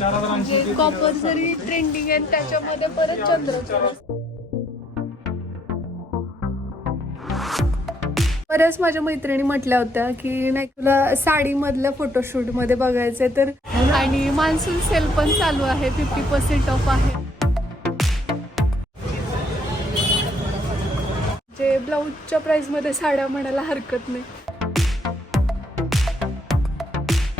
म्हणजे कॉपर जरी ट्रेंडिंग आहे त्याच्यामध्ये परत चंद्रचूड बऱ्याच माझ्या मैत्रिणी म्हटल्या होत्या की नाही तुला साडीमधल्या फोटोशूटमध्ये बघायचंय तर आणि मान्सून सेल पण चालू आहे फिफ्टी पर्सेंट ऑफ आहे. जे ब्लाऊजच्या प्राइसमध्ये साड्या म्हणायला हरकत नाही.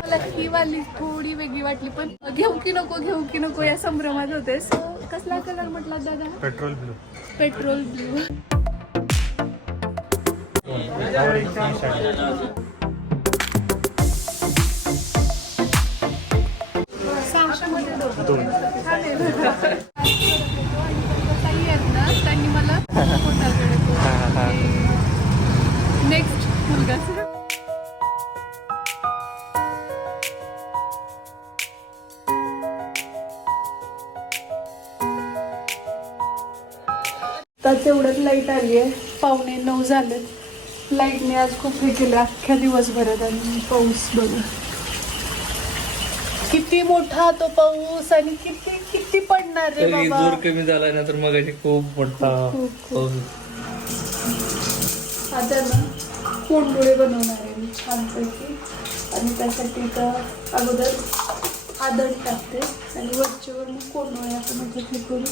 मला ही वाली थोडी वेगळी वाटली पण घेऊ की नको घेऊ की नको या संभ्रमात होते. So, कसला कलर म्हटला दादा? Petrol blue. Petrol blue. सहाशे मध्ये दोन. दोन चालेल ताई आहेत ना त्यांनी मला नेक्स्ट मुलगा. आताच एवढ्यात लाइट आली आहे. पावणे नऊ झालेत. लाईटने आज खूप हे केलं. अख्ख्या दिवसभरात आणि पाऊस बघा. किती मोठा तो पाऊस आणि किती किती पडणार रे बाबा. जोर कमी झाला ना तर मग खूप मोठा खूप, खूप. पाऊस. आता ना कोंडोळे बनवणार आहे मी छानपैकी. आणि त्यासाठी तर अगोदर आदळ टाकते. आणि वरच्यावर मग कोंडोळे असं म्हटलं हे करू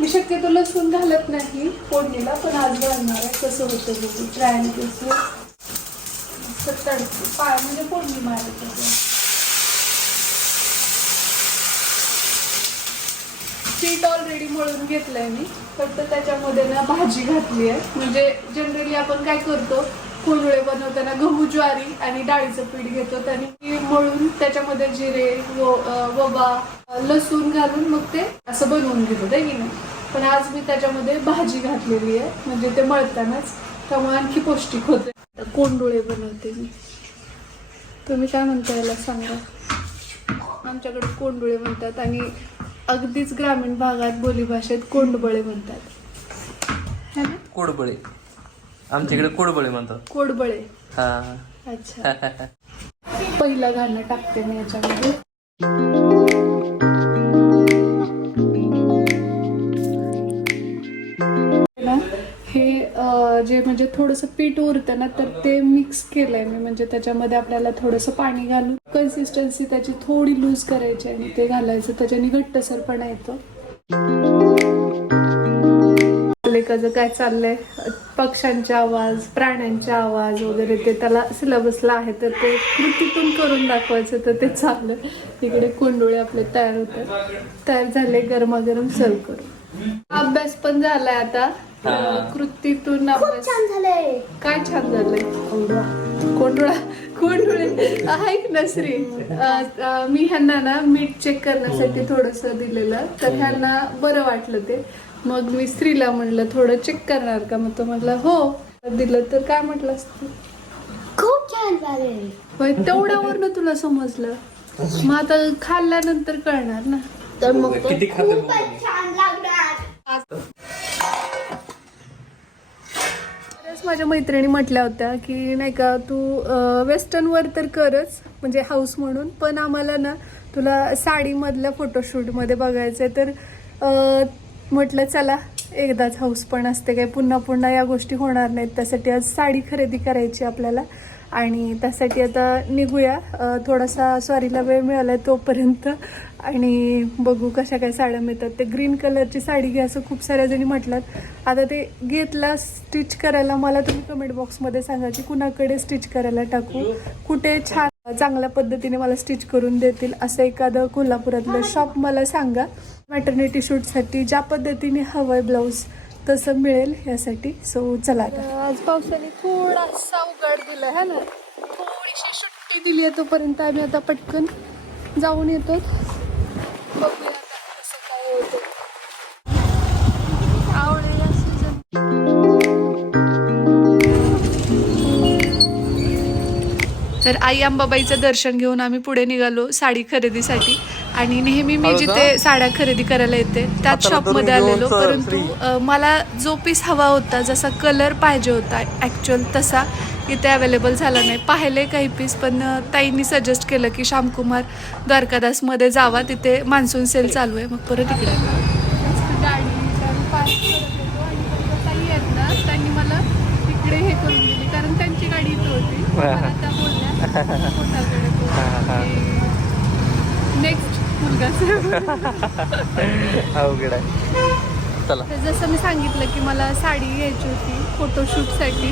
मी शक्यतो लसूण घालत नाही फोडणीला पण आज घालणार आहे कसं होतं बघू. ट्राय कसं असं पाय म्हणजे फोडणी मारत होते. पीठ ऑलरेडी मळून घेतलंय मी फक्त त्याच्यामध्ये ना भाजी घातली आहे. म्हणजे जनरली आपण काय करतो कोंडुळे बनवताना गहू ज्वारी आणि डाळीचं पीठ घेतो. आणि मळून त्याच्यामध्ये जिरे वबा लसूण घालून मग ते असं बनवून घेतो आहे की नाही? पण आज मी त्याच्यामध्ये भाजी घातलेली आहे म्हणजे ते मळतानाच. त्यामुळे आणखी पौष्टिक होते. कोंडुळे बनवते मी. तुम्ही काय म्हणता याला सांगा? आमच्याकडे कोंडुळे म्हणतात आणि अगदीच ग्रामीण भागात बोलीभाषेत कोंडबळे म्हणतात. ना? कोडबळे. आमच्याकडे कोडबळे म्हणतात. कोडबळे. हा. अच्छा. पहिलं गाणं टाकते मी याच्यामध्ये. ना, हे जे म्हणजे थोडंसं पीठ उरतं ना तर ते मिक्स केलंय मी. म्हणजे त्याच्यामध्ये आपल्याला थोडंसं पाणी घालून कन्सिस्टन्सी त्याची थोडी लूज करायची आणि ते घालायचं. त्याच्याने घट्टसरपणा येतो. लेखाचं काय चाललंय? पक्ष्यांचे आवाज प्राण्यांचे आवाज वगैरे ते त्याला सिलेबसला आहे तर ते कृतीतून करून दाखवायचं तर ते चाललंय. इकडे कोंडोळे आपले तयार होतात. तयार झाले गरमागरम सर्व करू अभ्यास पण झालाय आता. कृतीतून अभ्यास. काय छान झालंय? कोंडोळा. कोंडोळे. ऐक ना श्री. मी ह्यांना ना मीठ चेक करण्यासाठी थोडस दिलेलं. तर ह्यांना बरं वाटलं ते. मग मी स्त्रीला म्हणलं थोडं चेक करणार का? मग तो म्हटला हो. दिलं तर काय म्हटलं असतं? खूप छान झाले. होय तेवढ्यावरनं तुला समजलं. मग आता खाल्ल्यानंतर कळणार ना. तर मग किती छान लागणार. माझ्या मैत्रिणी म्हटल्या होत्या की नाही का तू वेस्टर्न वर तर करच म्हणजे हाऊस म्हणून पण आम्हाला ना तुला साडीमधल्या फोटोशूटमध्ये बघायचंय तर अं, म्हटलं चला एकदाच हाऊस पण असते काय पुन्हा पुन्हा या गोष्टी होणार नाहीत. त्यासाठी आज साडी खरेदी करायची आपल्याला. आणि त्यासाठी आता निघूया. थोडासा स्वारीला वेळ मिळाला तोपर्यंत. आणि बघू कशा काय साड्या मिळतात. ते ग्रीन कलरची साडी घ्या असं खूप साऱ्या जणी म्हटलं आता ते घेतला स्टिच करायला मला तुम्ही कमेंट बॉक्समध्ये सांगा की कुणाकडे स्टिच करायला टाकू? कुठे छान चांगल्या पद्धतीने मला स्टिच करून देतील? असं एखादं कोल्हापुरातलं शॉप मला सांगा. मॅटर्निटी शूटसाठी ज्या पद्धतीने हवं आहे ब्लाऊज तसं मिळेल यासाठी. सो चला आता. आज पावसाने थोडासा उघाड दिला है ना? थोडीशी सुट्टी दिली आहे तोपर्यंत आम्ही आता पटकन जाऊन येतो. बघूया आता कसं काय होतं आवडेल तर आई अंबाबाईचं दर्शन घेऊन आम्ही पुढे निघालो साडी खरेदीसाठी. आणि नेहमी मी जिथे साड्या खरेदी करायला येते त्याच शॉपमध्ये आलेलो. परंतु मला जो पीस हवा होता जसा कलर पाहिजे होता ॲक्च्युअल तसा इथे अवेलेबल झाला नाही. पाहिले काही पीस पण ताईंनी सजेस्ट केलं की श्यामकुमार द्वारकादासमध्ये जावा तिथे मान्सून सेल चालू आहे. मग परत इकडे त्यांनी मला इकडे हे करून दिली कारण त्यांची गाडी इथं होती मला त्या बोलल्या नेक्स्ट मुलगाचं अवघड आहे. चला. तर जसं मी सांगितलं की मला साडी घ्यायची होती फोटोशूटसाठी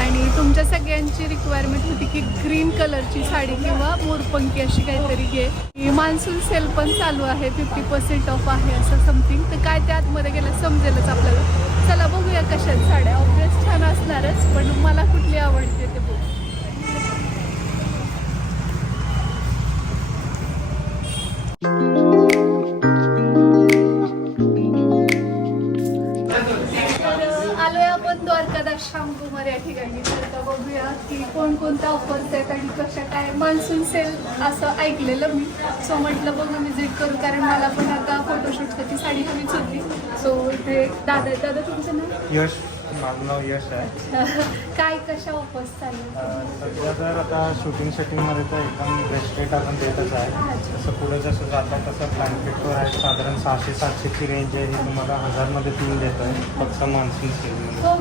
आणि तुमच्या सगळ्यांची रिक्वायरमेंट होती की ग्रीन कलरची साडी किंवा मोरपंखी अशी काहीतरी घे. मान्सून सेल पण चालू आहे फिफ्टी पर्सेंट ऑफ आहे असं समथिंग तर काय त्या आतमध्ये गेलं समजेलच आपल्याला. चला बघूया कशात साड्या. ऑब्वियस छान असणारच पण मला कुठली आवडते द्वारकादास या ठिकाणी. तर आता बघूया की कोणकोणत्या ऑफर्स आहेत आणि कशा काय मान्सून सेल असं ऐकलेलं मी. सो म्हटलं बघू विजिट करू. कारण मला पण आता फोटोशूटसाठी साडी हवीच होती. सो इथे दादा दादा तुमचं नाव? यश. माझं नाव यश आहे. काय कशा चालू? अं, सध्या तर आता शूटिंग सेटिंगमध्ये तर एकदम बेस्ट रेट आपण देतच आहे. जसं पुढे जसं जातं तसं ब्लँकेटवर आहे. साधारण सहाशे सातशेची रेंज आहे. ही तुम्हाला हजारमध्ये तीन देत आहे फक्त मान्सून सेलमध्ये हो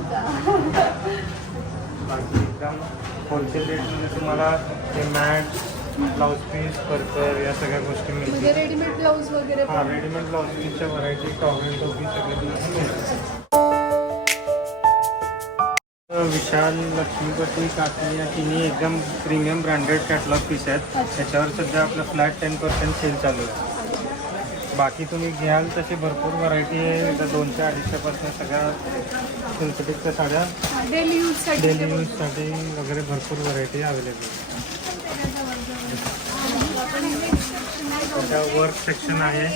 बाकी एकदम होलसेल रेटमध्ये तुम्हाला ते मॅट ब्लाऊज पीस पर्कर या सगळ्या गोष्टी म्हणजे मिळतील रेडीमेड ब्लाऊज वगैरे हा रेडीमेड ब्लाऊज पीसच्या व्हरायटी टॉवेल टोपी सगळे मिळतील. विशाल लक्ष्मीपती काकी या तिन्ही एकदम प्रीमियम ब्रँडेड कॅटलॉग पीस आहेत. त्याच्यावर सध्या आपलं फ्लॅट टेन पर्सेंट सेल चालू आहे. बाकी तुम्ही घ्याल तशी भरपूर व्हरायटी आहे. दोनशे अडीचशेपासून सगळ्या सिंथेटिकच्या साड्या. डेली यूजसाठी डेली यूजसाठी वगैरे भरपूर व्हरायटी अवेलेबल त्याच्या वर्क सेक्शन आहे.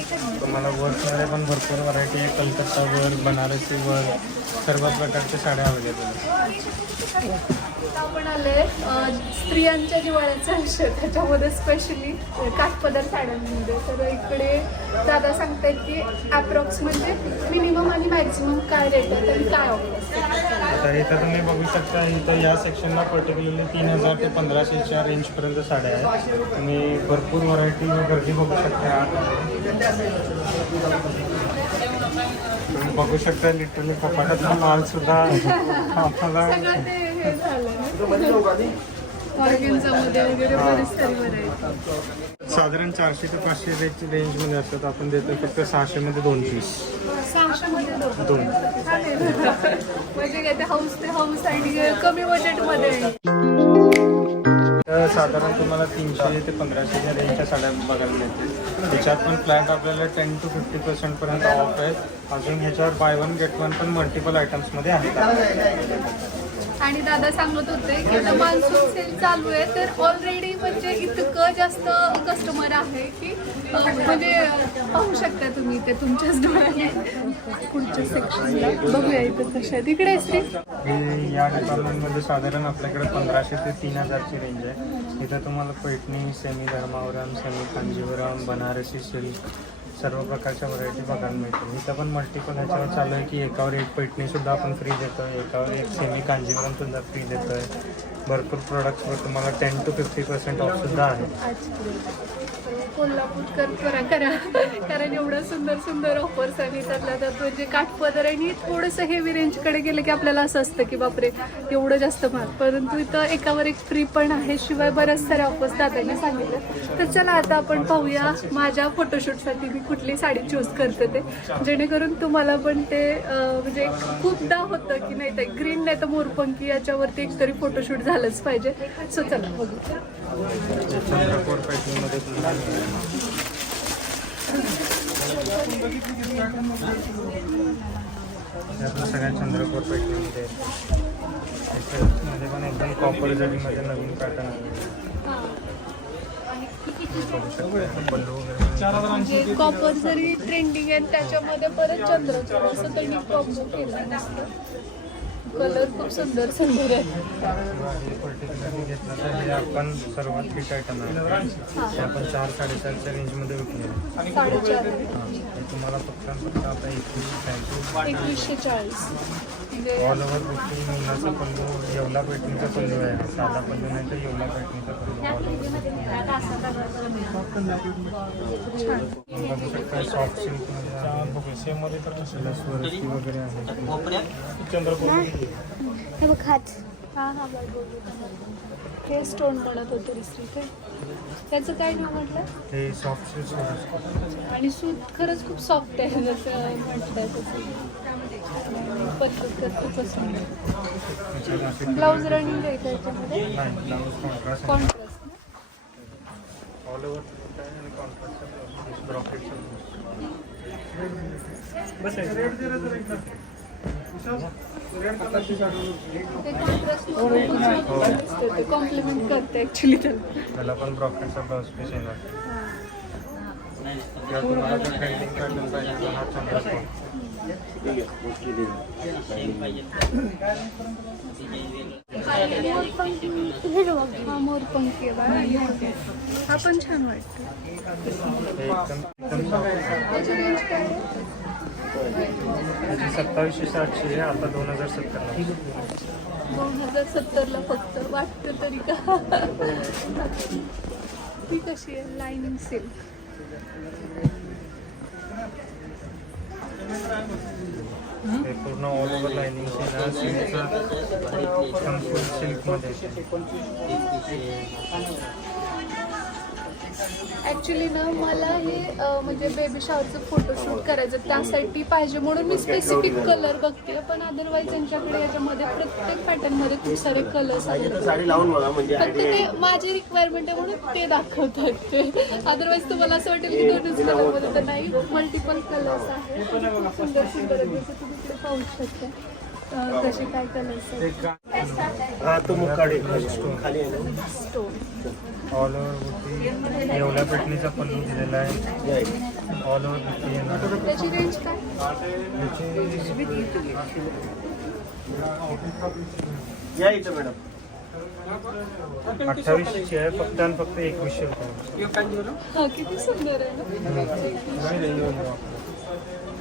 तुम्हाला वर्कमध्ये पण भरपूर व्हरायटी आहे. कलकत्ता वर्क बनारसी वर्क सर्व प्रकारच्या साड्या अवेलेबल आहेत. आपण आले स्त्रियांच्या जिवाळ्याचं आयुष्य त्याच्यामध्ये स्पेशली काठपदर साड्यांमध्ये. तर इकडे दादा सांगतायत की अप्रॉक्स म्हणजे मिनिमम आणि मॅक्झिमम काय रेट आहे? आणि काय ऑफर तर इथं तुम्ही बघू शकता इथं या सेक्शनला पर्टिक्युलरली तीन हजार ते पंधराशेच्या रेंजपर्यंत साड्या आहेत. तुम्ही भरपूर व्हरायटी गर्दी बघू शकता. तुम्ही बघू शकता लिटरली कपाटातला माल सुद्धा आम्हाला वगैरे साधारण चारशे ते पाचशे रेंज रेंजमध्ये असतात. आपण देतो फक्त सहाशेमध्ये दोन पीस सहाशेमध्ये दोन. दोन. चालेल. म्हणजे काय ते हाऊस ते हाऊस आणि कमी बजेटमध्ये तर साधारण तुम्हाला तीनशे ते पंधराशेच्या रेंजच्या साड्या बघायला मिळतील. त्याच्यात पण फ्लॅट आपल्याला टेन टू फिफ्टी पर्सेंटपर्यंत ऑफ आहे. अजून ह्याच्यावर बाय वन गेट वन पण मल्टिपल आयटम्समध्ये आहेत आणि दादा सांगत होते की आता मान्सून सेल चालू आहे तर ऑलरेडी म्हणजे इतकं जास्त कस्टमर आहे की म्हणजे पाहू शकता तुम्ही ते तुमच्याच डोळ्याने. पुढच्या सेक्शनला बघूया इथं कशा तिकडे इकडे श्री ही या डिपार्टमेंटमध्ये साधारण आपल्याकडे पंधराशे ते तीन हजारची रेंज आहे. इथं तुम्हाला Paithani semi Dharmavaram semi Kanjivaram Banarasi silk सर्व प्रकारच्या व्हरायटी बघायला मिळतील. इथं पण मल्टिपल ह्याच्यावर चालू आहे की एकावर एक पैठणीसुद्धा आपण फ्री देतो आहे एकावर एक सेमी कांजीवरम सुद्धा फ्री देतो आहे भरपूर प्रोडक्ट्सवर तुम्हाला टेन टू फिफ्टी पर्सेंट ऑफसुद्धा आहे. कोल्हापूरकर करा करा कारण एवढं सुंदर सुंदर ऑफर्स आणि त्यातल्या त्यात म्हणजे काठपदर आणि थोडंसं हेवी रेंजकडे गेलं की आपल्याला असं असतं की बापरे एवढं जास्त महाग. परंतु इथं एकावर एक फ्री पण आहे शिवाय बऱ्याच साऱ्या ऑफर्स दादांनी सांगितलं तर चला आता आपण पाहूया माझ्या फोटोशूटसाठी मी कुठली साडी चूज करते ते. जेणेकरून तुम्हाला पण ते म्हणजे खूपदा होतं की नाही ते ग्रीन नाही तर मोरपंखी याच्यावरती एक तरी फोटोशूट झालंच पाहिजे. सो चला बघू. आपलं सगळ्या चंद्रपूर पैठणीमध्ये. मध्ये पण एकदम कॉपर जरीमध्ये नवीन पॅटर्न म्हणजे कॉपर जरी ट्रेंडिंग आहे त्याच्यामध्ये परत चंद्रचूड असं त्यांनी कॉम्बो केलं नसतं. कलर खूप सुंदर सुंदर आहे. हे आपण सर्वात फिट आयटम आहे आपण चार साडेचारच्या रेंजमध्ये विकले साडेचार. तुम्हाला फक्त फक्त आता एकवीस एकवीसशे चाळीस. ऑल ओव्हर बुट्टी मुलाचा पल्लू येवला पैठणीचा पल्लू आहे. हा. साधा पल्लू नाही तर येवला पैठणीचा पल्लू बघू शकता सॉफ्ट सिल्कमध्ये सेममध्ये तर स्वरस्ती वगैरे आहे. हे बघ हात. हा हा हे स्टोन बनत होते रिश्री ते त्याचं काय नाव म्हटलं? ते सॉफ्ट सिल्क आणि सूत खरंच खूप सॉफ्ट आहे जसं म्हटलं तसं. ब्लाऊज रनिंग आहे त्याच्यामध्ये contrast contrast all over blouse ब्रॉकेटचा बस ते कॉन्ट्रास्ट ते कॉम्प्लिमेंट करते ॲक्च्युली त्याला. पण ब्रॉकेटचा ब्लाऊज पीस येणार किंवा तुम्हाला जर पाहिजे तर हा मोरपंखी आहे बाळा आणि हा पण छान वाटतो हे एकदम सत्तावीसशे सातशे आता दोन हजार सत्तरला दोन हजार सत्तरला फक्त. वाटतं तरी का? ती कशी आहे? लाईनिंग सिल्क हे पूर्ण ऑल ओव्हर लाईनिंग सिल्कचं फुल सिल्कमध्ये ॲक्च्युली ना मला हे अं, म्हणजे बेबी शॉवरचं फोटोशूट करायचं त्यासाठी पाहिजे म्हणून मी स्पेसिफिक कलर बघते. पण अदरवाईज त्यांच्याकडे याच्यामध्ये प्रत्येक पॅटर्नमध्ये खूप सारे कलर्स आहेत. साडी लावून बघा म्हणजे फक्त ते माझी रिक्वायरमेंट आहे म्हणून ते दाखवतात ते अदरवाईज तुम्हाला असं वाटेल की दोनच कलरमध्ये तर नाही मल्टिपल कलर्स आहेत. खूप सुंदर सुंदर आहेत जसं तुम्ही इकडे पाहू शकता. अं, कसे काय कलर्स आहेत. हा तो मुखाडे खाली आहे ना? स्टोन ऑल ओव्हर बुट्टी येवल्या पेटणीचा पल्लू दिलेला आहे. ऑल ओव्हर बुट्टी येणार. अठ्ठावीसशे आहे फक्त आणि फक्त एकवीसशे रुपये. किती सुंदर आहे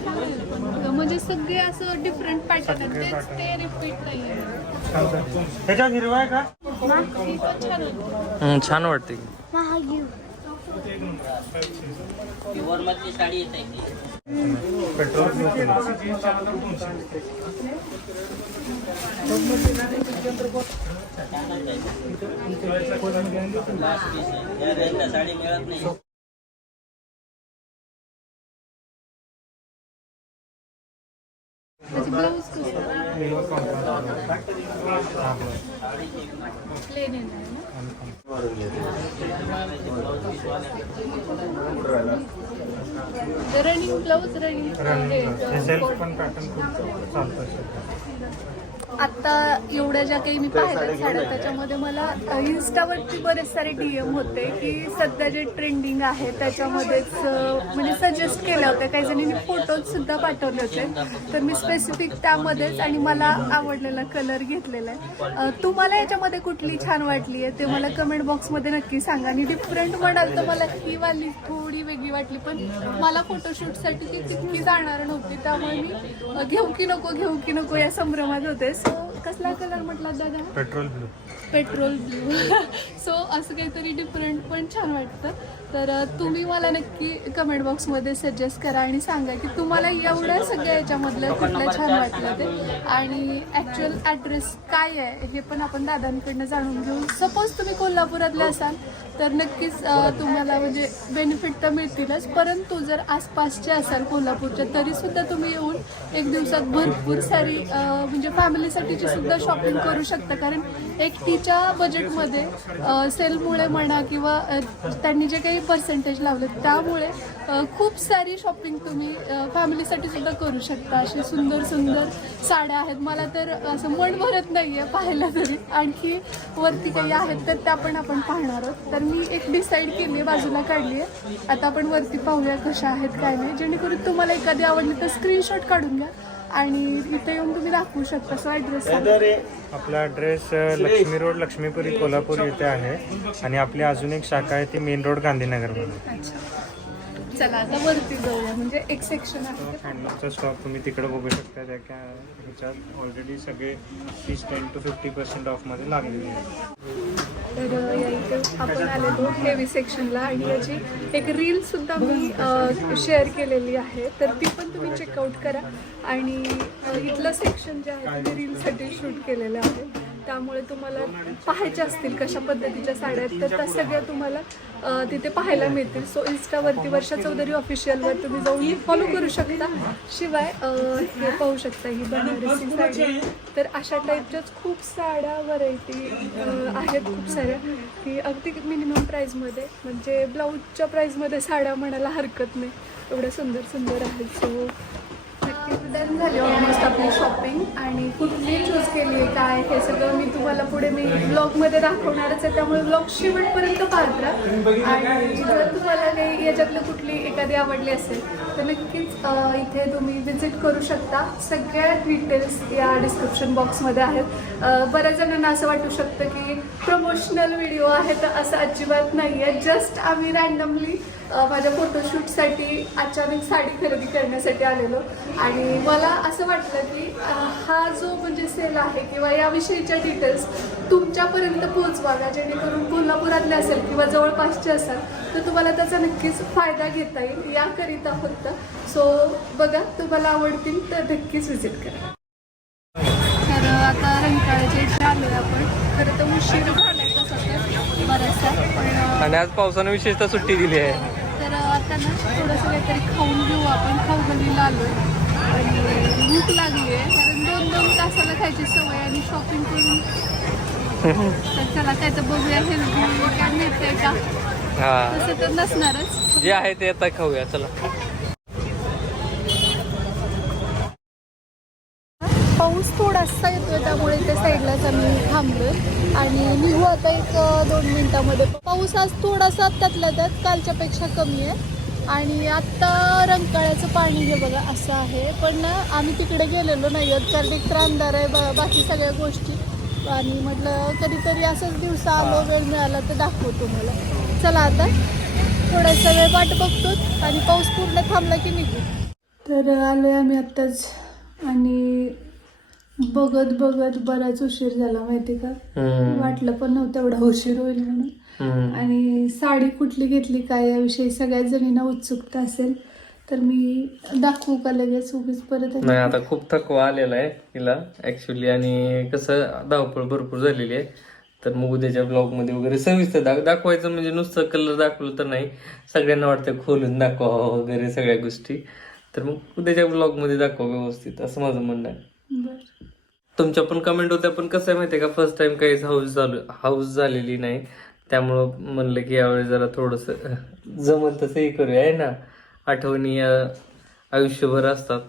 म्हणजे सगळे असं डिफरंट पॅटर्न तेच. ते रिपीट नाही आहे छान साडी. हिरवा आहे का? ही हम्म, वाटते हा घेऊ पेट्रोल ब्लू कलर त्याची ब्लाऊज कसं हिरवा कॉन्ट्रास्ट हा बरं. Plain running blouse running self पण पॅटर्न खूप चालतं. आता एवढ्या ज्या काही मी पाहिल्या साड्या त्याच्यामध्ये मला इन्स्टावरती बरेच सारे डीएम होते की सध्या जे ट्रेंडिंग आहे त्याच्यामध्येच म्हणजे सजेस्ट केल्या होत्या. काही जणींनी फोटोज सुद्धा पाठवले होते. तर मी स्पेसिफिक त्यामध्येच आणि मला आवडलेला कलर घेतलेला आहे. तुम्हाला याच्यामध्ये कुठली छान वाटली आहे? ते मला कमेंट बॉक्समध्ये नक्की सांगा. आणि डिफरंट म्हणाल तर मला ही वाली थोडी वेगळी वाटली पण मला फोटोशूटसाठी ती तितकी जाणार नव्हती. त्यामुळे मी घेऊ की नको घेऊ की नको या संभ्रमात होते. सो कसला कलर म्हटला दादा petrol blue. Petrol blue. So असं काहीतरी डिफरंट पण छान वाटतं. तर तुम्ही मला नक्की कमेंट बॉक्समध्ये सजेस्ट करा आणि सांगा की तुम्हाला एवढ्या सगळ्या याच्यामधलं कुठलं छान वाटलं ते? आणि ॲक्च्युअल ॲड्रेस काय आहे हे पण आपण दादांकडनं जाणून घेऊ. सपोज तुम्ही कोल्हापुरातले असाल तर नक्कीच तुम्हाला म्हणजे बेनिफिट तर मिळतीलच. परंतु जर आसपासचे असाल कोल्हापूरच्या तरीसुद्धा तुम्ही येऊन एक दिवसात भरपूर सारी म्हणजे फॅमिलीसाठीची सुद्धा शॉपिंग करू शकता. कारण एकटीच्या बजेटमध्ये सेलमुळे म्हणा किंवा त्यांनी जे काही पर्सेंटेज लावले त्यामुळे खूप सारी शॉपिंग तुम्ही फॅमिलीसाठी सुद्धा करू शकता. असे सुंदर सुंदर साड्या आहेत. मला तर असं मन भरत नाही आहे पाहायला तरी. आणखी वरती काही आहेत तर त्या पण आपण पाहणार आहोत. तर मी एक डिसाईड केली आहे बाजूला काढली आहे आता आपण वरती पाहूया कशा आहेत काय नाही. जेणेकरून तुम्हाला एखादी आवडली तर स्क्रीनशॉट काढून घ्या. आणि इथे येऊन तुम्ही दाखवू शकता. सो ॲड्रेस रे आपला ॲड्रेस लक्ष्मी रोड लक्ष्मीपुरी कोल्हापूर येथे आहे. आणि आपली अजून एक शाखा आहे ती मेन रोड गांधीनगरमध्ये. अच्छा. चला आता वरती जाऊया. म्हणजे एक सेक्शन आहे. हँडलूमचा स्टॉक तुम्ही तिकडे बघू शकता. त्या क्या ह्याच्यात ऑलरेडी सगळे तीस टेन टू फिफ्टी पर्सेंट ऑफमध्ये लागलेले आहेत. तर या इथे आपण आलेलो हेवी सेक्शनला आणि याची एक रील सुद्धा मी शेअर केलेली आहे. तर ती पण तुम्ही चेकआउट करा. आणि इथलं सेक्शन जे आहे ते रीलसाठी शूट केलेलं आहे. त्यामुळे तुम्हाला पाहायच्या असतील कशा पद्धतीच्या साड्या आहेत तर त्या सगळ्या तुम्हाला तिथे पाहायला मिळतील. सो इन्स्टावरती वर्षा चौधरी ऑफिशियलवर तुम्ही जाऊन फॉलो करू शकता. शिवाय हे पाहू शकता ही बनारसी साडी. तर अशा टाईपच्याच खूप साड्या व्हरायटी आहेत खूप साऱ्या. की अगदी मिनिमम प्राईजमध्ये म्हणजे ब्लाऊजच्या प्राईजमध्ये साड्या म्हणायला हरकत नाही. एवढ्या सुंदर सुंदर आहेत. सो डन झाली ऑलमोस्ट आपली शॉपिंग आणि कुठली चूज केली आहे काय हे सगळं मी तुम्हाला पुढे मी ब्लॉगमध्ये दाखवणारच आहे. त्यामुळे ब्लॉग शेवटपर्यंत पाहत राहा. आणि जर तुम्हाला काही याच्यातली कुठली एखादी आवडली असेल तर नक्कीच इथे तुम्ही व्हिजिट करू शकता. सगळ्या डिटेल्स या डिस्क्रिप्शन बॉक्समध्ये आहेत. बऱ्याच जणांना असं वाटू शकतं की प्रमोशनल व्हिडिओ आहे तर असं अजिबात नाही आहे जस्ट आम्ही रँडमली माझ्या फोटोशूटसाठी अचानक साडी खरेदी करण्यासाठी आलेलो. आणि मला असं वाटलं की हा जो म्हणजे सेल आहे किंवा याविषयीच्या डिटेल्स तुमच्यापर्यंत पोहोचवाव्या जेणेकरून कोल्हापुरातले असेल किंवा जवळपासचे असेल तर तुम्हाला त्याचा नक्कीच फायदा घेता येईल. याकरिता फक्त. सो बघा तुम्हाला आवडतील तर नक्कीच व्हिजिट करा. तर आता रंकाळ्याच्या इथे आलोय आपण. खरं तर उशीर झालाय तसा तर बराचसा आणि आज पावसानं विशेषतः सुट्टी दिली आहे. तर आता ना थोडंसं काहीतरी खाऊन घेऊ आपण. खाऊ गल्लीला आलोय. आणि भूक लागली आहे कारण दोन दोन तासाला खायची सवय आणि शॉपिंग करून. तर चला काय तर बघूया. हेल्दी काय मिळतंय का? हा. तसं तर नसणारच. जे आहे ते आता खाऊया चला. पाऊस थोडासा येतोय त्यामुळे त्या साईडलाच आम्ही थांबलोय. आणि निघू आता एक दोन मिनिटामध्ये. पाऊस आज थोडासा त्यातल्या त्यात कालच्यापेक्षा कमी आहे. आणि आत्ता रंकाळ्याचं पाणी हे बघा असं आहे. पण ना आम्ही तिकडे गेलेलो नाही आहोत कारण एक तर अंधार आहे बा- बाकी सगळ्या गोष्टी. आणि म्हटलं कधीतरी असंच दिवसा आलो वेळ मिळाला तर दाखवतो मला. चला आता. थोडासा वेळ वाट बघतो आणि पाऊस पूर्ण थांबला की निघू. तर आलोय आम्ही आत्ताच आणि बघत बघत बराच उशीर झाला माहिती का. वाटलं पण नव्हतं एवढा उशीर होईल म्हणून. आणि साडी कुठली घेतली काय याविषयी सगळ्याच जणींना उत्सुकता असेल तर मी दाखवू का लगेच? उगीच परत नाही आता खूप थकवा आलेला आहे तिला ऍक्च्युली आणि कसं धावपळ भरपूर झालेली आहे. तर मग उद्याच्या ब्लॉगमध्ये वगैरे सविस्तर दाख दाखवायचं म्हणजे नुसतं कलर दाखवलं तर नाही. सगळ्यांना वाटतं खोलून दाखवा वगैरे सगळ्या गोष्टी. तर मग उद्याच्या ब्लॉगमध्ये दाखवा व्यवस्थित. असं माझं म्हणणं आहे. तुमच्या पण कमेंट होत्या पण कसं आहे माहितीये का? फर्स्ट टाइम काहीच हाऊस झालं हाऊस झालेली नाही. त्यामुळं म्हणलं की यावेळी जरा थोडस जमल तसंही करूया आहे ना? आठवणी या आयुष्यभर असतात.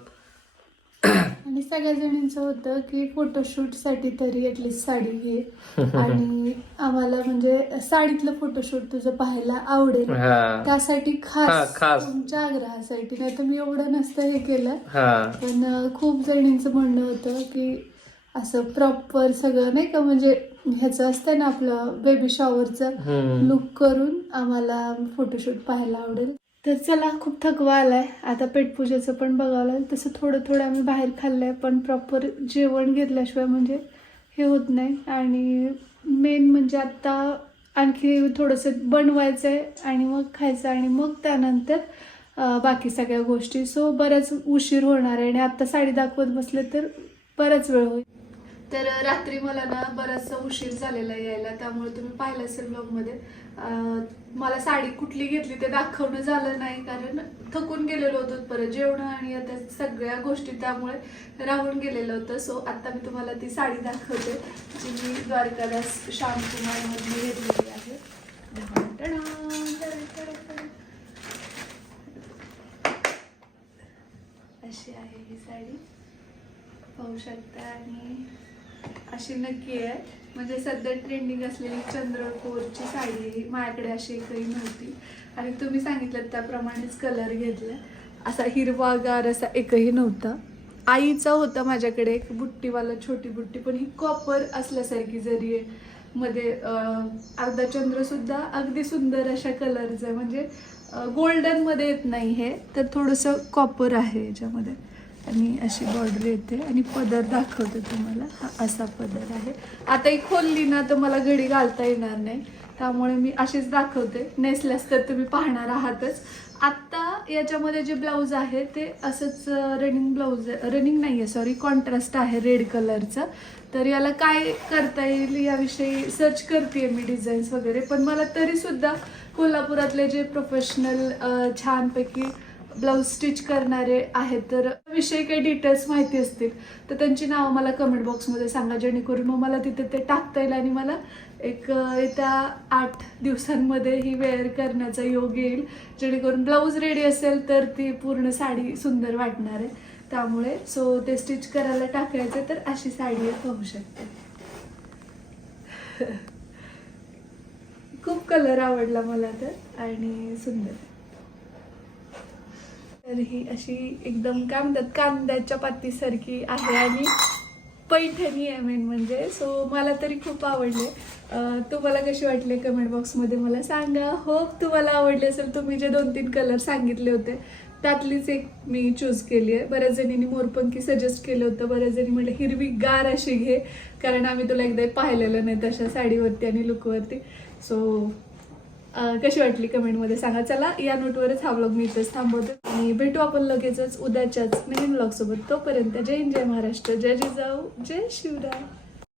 सगळ्या जणींचं होतं की फोटोशूटसाठी तरी ॲटलिस्ट साडी घे. आणि आम्हाला म्हणजे साडीतलं फोटोशूट तुझं पाहायला आवडेल. हा. त्यासाठी खास. तुमच्या आग्रहासाठी. नाही तर मी एवढं नसतं हे केलं. पण खूप जणींचं म्हणणं होतं की असं प्रॉपर सगळं नाही का म्हणजे ह्याचं असतं ना आपलं बेबी शॉवरचं. लुक करून आम्हाला फोटोशूट पाहायला आवडेल. तर चला खूप थकवा आला आहे आता पेटपूजेचं पण बघावं लागेल. तसं थोडं थोडं आम्ही बाहेर खाल्लं आहे पण प्रॉपर जेवण घेतल्याशिवाय म्हणजे हे होत नाही. आणि मेन म्हणजे आत्ता आणखी थोडंसं बनवायचं आहे आणि मग खायचं आणि मग त्यानंतर बाकी सगळ्या गोष्टी. सो बराच उशीर होणार आहे आणि आत्ता साडी दाखवत बसले तर बराच वेळ होईल. तर रात्री मला ना बराचसा उशीर झालेला आहे यायला त्यामुळे तुम्ही पाहिलं असेल ब्लॉगमध्ये मला साडी कुठली घेतली ते दाखवणं झालं नाही कारण थकून गेलेलो होतो परत जेवणं आणि आता सगळ्या गोष्टी त्यामुळे राहून गेलेलं होतं. सो आत्ता मी तुम्हाला ती साडी दाखवते जी मी द्वारकादास श्यामकुमारमधली घेतलेली आहे. अशी आहे ही साडी. पाहू शकता आणि अशी नक्की आहे. म्हणजे सध्या ट्रेंडिंग असलेली चंद्रकोरची साडी ही माझ्याकडे अशी एकही नव्हती. आणि तुम्ही सांगितलं त्याप्रमाणेच कलर घेतला असा हिरवागार असा एकही नव्हता. आईचा होता माझ्याकडे एक बुट्टीवाला छोटी बुट्टी पण ही कॉपर असल्यासारखी जरी आहे. मध्ये अर्धा चंद्रसुद्धा अगदी सुंदर अशा कलरचं आहे. म्हणजे गोल्डनमध्ये येत नाही हे तर थोडंसं कॉपर आहे याच्यामध्ये. आणि अशी बॉर्डर येते. आणि पदर दाखवते तुम्हाला. हा असा पदर आहे. आता ही खोलली ना तर मला घडी घालता येणार नाही. त्यामुळे मी अशीच दाखवते. नेसल्यास तर तुम्ही पाहणार आहातच. आत्ता याच्यामध्ये जे ब्लाऊज आहे ते असंच रनिंग ब्लाऊज रनिंग नाही आहे सॉरी कॉन्ट्रास्ट आहे रेड कलरचं तर याला काय करता येईल याविषयी सर्च करते मी डिझाईन्स वगैरे. पण मला तरीसुद्धा कोल्हापुरातले जे प्रोफेशनल छानपैकी ब्लाऊज स्टिच करणारे आहेत तर विषयी काही डिटेल्स माहिती असतील तर त्यांची नावं मला कमेंट बॉक्समध्ये सांगा जेणेकरून मग मला तिथे ते टाकता येईल आणि मला एक येत्या आठ दिवसांमध्ये ही वेअर करण्याचा योग येईल. जेणेकरून ब्लाऊज रेडी असेल तर ती पूर्ण साडी सुंदर वाटणार आहे. त्यामुळे सो ते स्टिच करायला टाकायचं तर अशी साडी होऊ पाहू शकते. खूप कलर आवडला मला तर आणि सुंदर. तर ही अशी एकदम काय म्हणतात कांद्याच्या पातीसारखी आहे आणि पैठणी आहे मेन म्हणजे. सो मला तरी खूप आवडले. तुम्हाला कशी वाटले कमेंट बॉक्समध्ये मला सांगा. होप तुम्हाला आवडले असेल. तुम्ही जे दोन तीन कलर सांगितले होते त्यातलीच एक मी चूज केली आहे. बऱ्याच जणींनी मोरपंखी सजेस्ट केलं होतं. बऱ्याच जणी म्हटलं हिरवी गार अशी घे. कारण आम्ही तुला एकदा पाहिलेलं नाही तशा साडीवरती आणि लुकवरती सो कशी वाटली कमेंटमध्ये सांगा. चला या नोटवरच हा ब्लॉग मी इथेच थांबवतो. आणि भेटू आपण लगेचच उद्याच्याच नवीन ब्लॉगसोबत तोपर्यंत जय हिंद जय महाराष्ट्र जय जिजाऊ जय शिवराय.